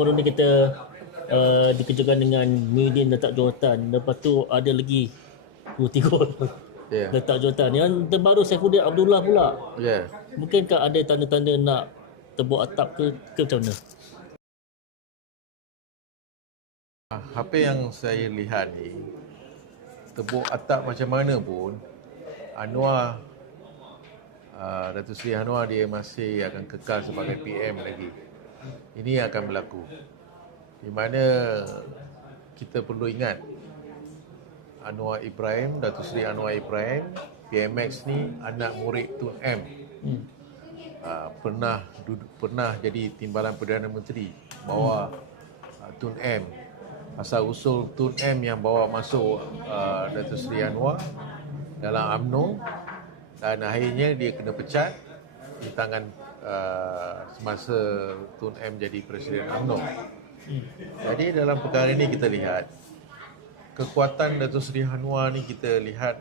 Baru ni kita dikejarkan dengan Muhyiddin letak jawatan. Lepas tu ada lagi 2-3 orang Ya. letak jawatan. Yang terbaru Saifuddin Abdullah pula. Ya. Mungkinkah ada tanda-tanda nak tebuk atap ke macam mana? Apa yang saya lihat ni, tebuk atap macam mana pun, Anwar, Datuk Seri Anwar dia masih akan kekal sebagai PM lagi. Ini akan berlaku. Di mana kita perlu ingat, Anwar Ibrahim, Datuk Seri Anwar Ibrahim, PMX ni anak murid Tun M. Pernah jadi timbalan Perdana Menteri bawa Tun M. Asal usul Tun M yang bawa masuk Datuk Seri Anwar dalam UMNO, dan akhirnya dia kena pecat di tangan semasa Tun M jadi Presiden UMNO. Jadi dalam perkara ini kita lihat kekuatan Datuk Seri Anwar ni, kita lihat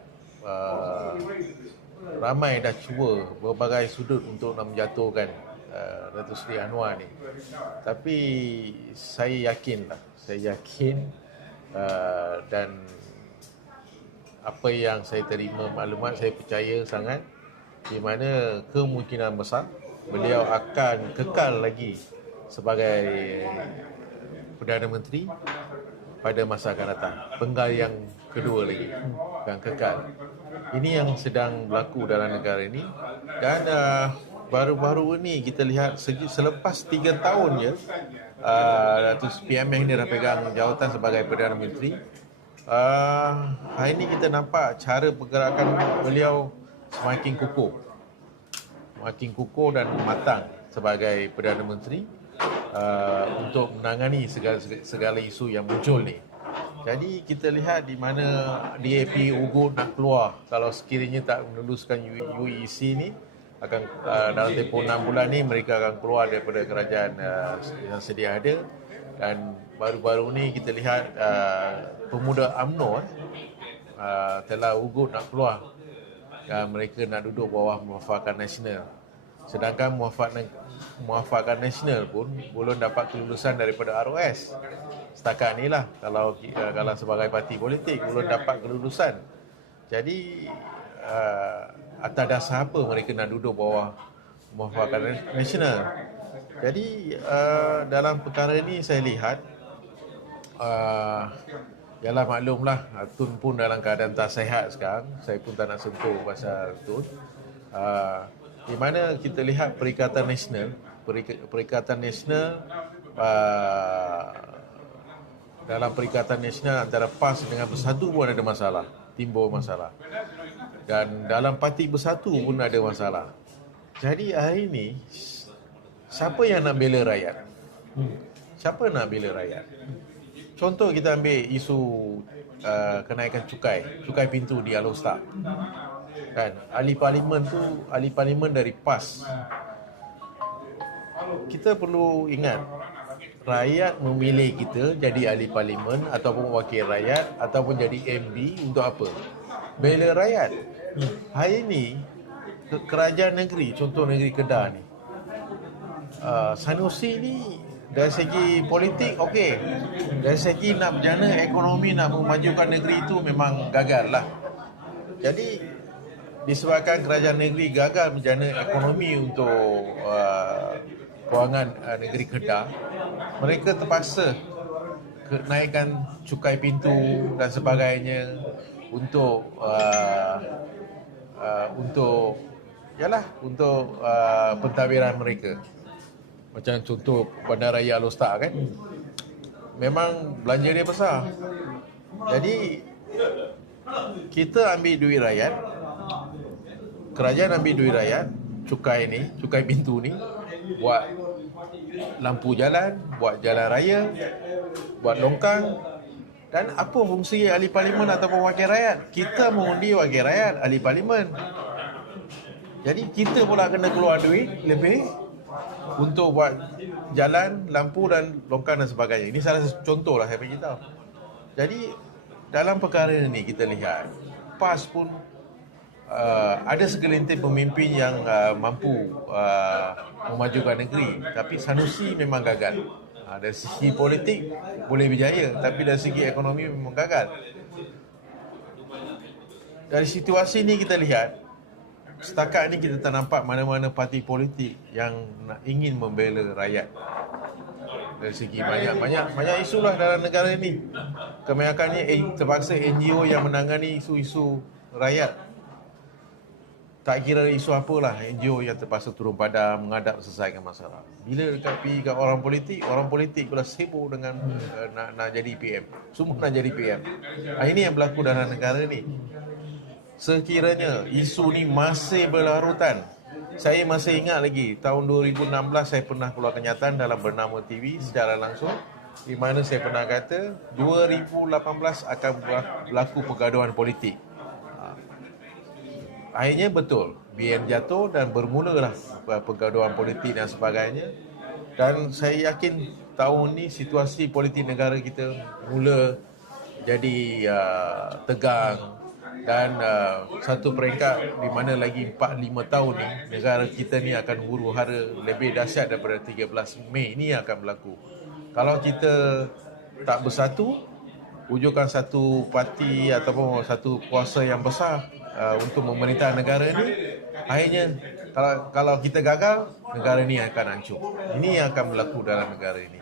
ramai dah cuba berbagai sudut untuk nak menjatuhkan Datuk Seri Anwar ni. Tapi saya yakin dan apa yang saya terima maklumat, saya percaya sangat di mana kemungkinan besar beliau akan kekal lagi sebagai Perdana Menteri pada masa akan datang. Penggal yang kedua lagi akan kekal. Ini yang sedang berlaku dalam negara ini. Dan baru-baru ini kita lihat selepas 3 tahun je Datuk PM yang dia dah pegang jawatan sebagai Perdana Menteri, hari ini kita nampak cara pergerakan beliau semakin kukuh dan matang sebagai Perdana Menteri untuk menangani segala isu yang muncul ni. Jadi kita lihat di mana DAP Ugut nak keluar kalau sekiranya tak meneluskan UEC ni, akan dalam tempoh 6 bulan ni mereka akan keluar daripada kerajaan yang sedia ada. Dan baru-baru ni kita lihat pemuda UMNO telah Ugut nak keluar dan mereka nak duduk bawah Muafakat Nasional. Sedangkan Muafakat Nasional pun belum dapat kelulusan daripada ROS. Setakat ni lah, kalau sebagai parti politik belum dapat kelulusan. Jadi atas dasar apa mereka nak duduk bawah Muafakat Nasional? Jadi dalam perkara ini saya lihat yalah maklumlah, Tun pun dalam keadaan tak sihat sekarang. Saya pun tak nak sentuh pasal Tun. Di mana kita lihat Perikatan Nasional dalam Perikatan Nasional antara PAS dengan Bersatu pun ada masalah, timbul masalah. Dan dalam Parti Bersatu pun ada masalah. Jadi hari ini siapa yang nak bela rakyat? Siapa nak bela rakyat? Contoh kita ambil isu kenaikan cukai pintu di Alor Setar. Kan, ahli parlimen dari PAS. Kita perlu ingat, rakyat memilih kita jadi ahli parlimen ataupun wakil rakyat ataupun jadi MB untuk apa? Bela rakyat. Hari ini kerajaan negeri, contoh negeri Kedah ni, Sanusi ni dari segi politik okey, dari segi nak berjana ekonomi, nak memajukan negeri itu memang gagal lah. Jadi disebabkan kerajaan negeri gagal menjana ekonomi untuk kewangan negeri Kedah, mereka terpaksa naikkan cukai pintu dan sebagainya untuk pentadbiran mereka. Macam contoh Bandaraya Alor Setar kan, memang belanja dia besar. Jadi kita ambil duit rakyat, kerajaan ambil duit rakyat, cukai pintu ni, buat lampu jalan, buat jalan raya, buat longkang. Dan apa fungsi ahli parlimen ataupun wakil rakyat? Kita mengundi wakil rakyat, ahli parlimen. Jadi kita pula kena keluar duit lebih untuk buat jalan, lampu dan longkang dan sebagainya. Ini salah satu contoh lah saya beritahu. Jadi dalam perkara ini kita lihat PAS pun ada segelintir pemimpin yang mampu memajukan negeri, tapi Sanusi memang gagal. Dari segi politik boleh berjaya, tapi dari segi ekonomi memang gagal. Dari situasi ni kita lihat, setakat ni kita tak nampak mana-mana parti politik yang ingin membela rakyat. Dari segi banyak isu lah dalam negara ini. Kebanyakannya terpaksa NGO yang menangani isu-isu rakyat. Tak kira isu apalah, NGO yang terpaksa turun padam menghadap selesaikan masalah. Bila pergi kat orang politik pula sibuk dengan nak jadi PM. Semua nak jadi PM. Ini yang berlaku dalam negara ni. Sekiranya isu ni masih berlarutan, saya masih ingat lagi tahun 2016 saya pernah keluar kenyataan dalam Bernama TV secara langsung, di mana saya pernah kata 2018 akan berlaku pergaduhan politik. Akhirnya betul, BN jatuh dan bermulalah pergaduhan politik dan sebagainya. Dan saya yakin tahun ni situasi politik negara kita mula jadi tegang. Dan satu peringkat di mana lagi 4-5 tahun ni negara kita ni akan huru-hara lebih dahsyat daripada 13 Mei ni akan berlaku. Kalau kita tak bersatu, wujudkan satu parti ataupun satu kuasa yang besar untuk memerintah negara ni, akhirnya kalau kita gagal, negara ni akan hancur. Ini yang akan berlaku dalam negara ini.